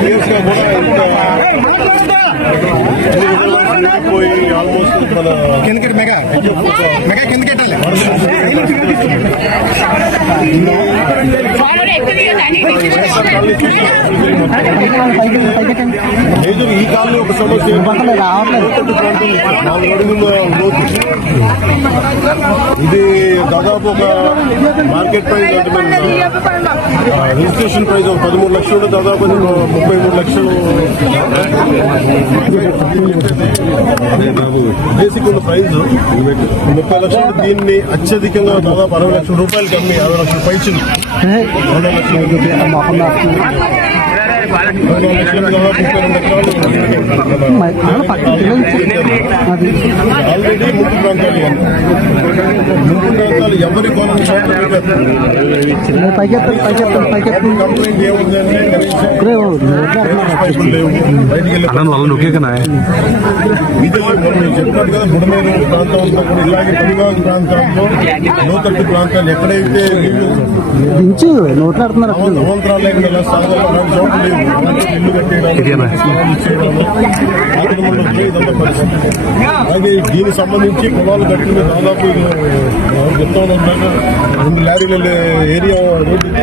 ఇయర్స్గా కూడా పోయి ఆల్మోస్ట్ మన కిందకి మెగా. మెగా కిందకి మేజర్ ఈ కాలంలో ఒక సమస్య ప్రాంతం నాలుగు అడుగుల ఇది దాదాపు ఒక మార్కెట్ ప్రైస్ రిజిస్ట్రేషన్ ప్రైస్ ఒక పదమూడు లక్షలు దాదాపు ముప్పై మూడు లక్షలు. బేసిక్ ఉన్న ప్రైస్ ముప్పై లక్షలు. దీన్ని అత్యధికంగా దాదాపు అరవై లక్షల రూపాయలు కమ్మి యాభై లక్షల పైచులు అరవై లక్షల అరవై ముప్పై రెండు ఎకరాలు ఆల్రెడీ ముందు ప్రాంతాలు ఇవన్నీ. ముందు ప్రాంతాలు ఎవరి కొనం పైకెత్తండి పైకెత్తండి పైకెత్తండి కంప్లైంట్ ఏముందంటే కనీసం డ్రైనేజ్ పైపులు లేవు బయటికి వెళ్ళి అన్న వాళ్ళు నొక్కేకనా చెప్పినట్టు కదా బుడమేరు ప్రాంతం అంతా కూడా ఇలాగే ప్రాంతాల్లో లోతట్టు ప్రాంతాలు ఎక్కడైతే నోట్లాడుతున్నారు లేకుండా ఇల్లు. అలాగే దీనికి సంబంధించి పొలాలు కట్టిన దాదాపు మొత్తం రెండు లారీల ఏరియా రోడ్డుకి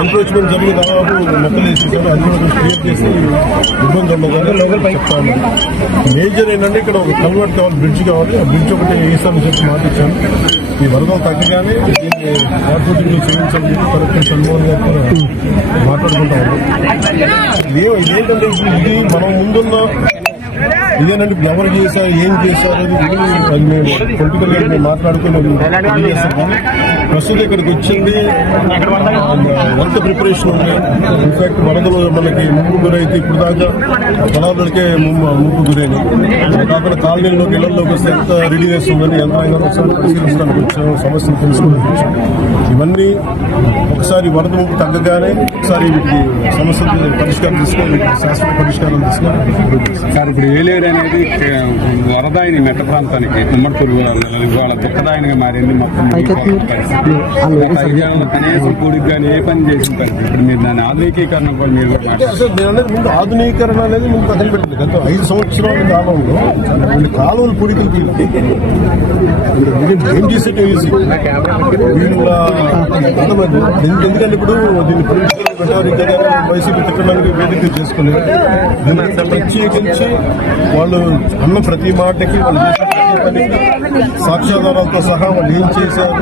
ఎన్క్రోచ్మెంట్ జరిగి దాదాపు మొక్కలు వేసేసారు అది కూడా క్లియర్ చేసి ఇబ్బంది ఉండదు. చెప్తాను మేజర్ ఏంటంటే ఇక్కడ ఒక కల్వర్ట్ కావాలి బ్రిడ్జ్ కావాలి. ఆ బ్రిడ్జ్ ఒకటి వేస్తామని చెప్పి మాట ఈ వరదలు తగ్గగానే దీన్ని వాటర్ చేయించాలని చెప్పి కలెక్టర్ షణ్మోహన్ గారు కూడా మాట్లాడుకుంటాము ఇదేంటంటే ఇది మనం ముందున్న ఇదేనంటే ఇప్పుడు ఎవరు చేశారు ఏం చేశారు అనేది ఇది మేము మాట్లాడుకుని ప్రస్తుతం ఇక్కడికి వచ్చింది. వరద ప్రిపరేషన్ ఉంది. ఇన్ఫాక్ట్ వరదలు మనకి ముందు గురైతే ఇప్పుడు దాకా పొలాలకే ముందు గురైంది కాకుండా కాలనీలోకి ఇళ్ళలోకి వస్తే ఎంత రెడీనెస్ ఉందని యంత్రాంగం ఒకసారి పరిశీలించడానికి వచ్చాము సమస్యలు తెలుసుకోవడానికి వచ్చాము. ఇవన్నీ ఒకసారి వరద ముప్పు తగ్గగానే ఒకసారి వీటికి సమస్యలు పరిష్కారం తీసుకొని శాశ్వత పరిష్కారం తీసుకొని సార్ ఇప్పుడు ఏలేరు అనేది ఏ, వరదాయిని మెట్ట ప్రాంతానికి ఉమ్మడిపూర్ ఇవాళ దుఃఖదాయనిగా మారింది మొత్తం కనీసం కూడికి కానీ ఏ పని చేసిన పరిస్థితి? ఇప్పుడు మీరు దాని ఆధునికీకరణ కూడా మీరు అనేది ముందు ఆధునీకరణ అనేది ముందు పక్కన పెట్టింది. గత ఐదు సంవత్సరాల కాలంలో కొన్ని కాలువలు పూడికలు ఏం వీళ్ళ అర్థమైంది. ఎందుకంటే ఇప్పుడు దీన్ని వైసీపీ తిట్టడానికి వేదిక చేసుకుని ప్రత్యేకించి వాళ్ళు అన్న ప్రతి మాటకి వాళ్ళు సాక్ష్యాధారాలతో సహా వాళ్ళు ఏం చేశారు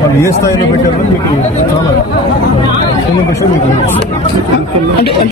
వాళ్ళు ఏ స్థాయిలో పెట్టారో మీకు చాలా చిన్న విషయం మీకు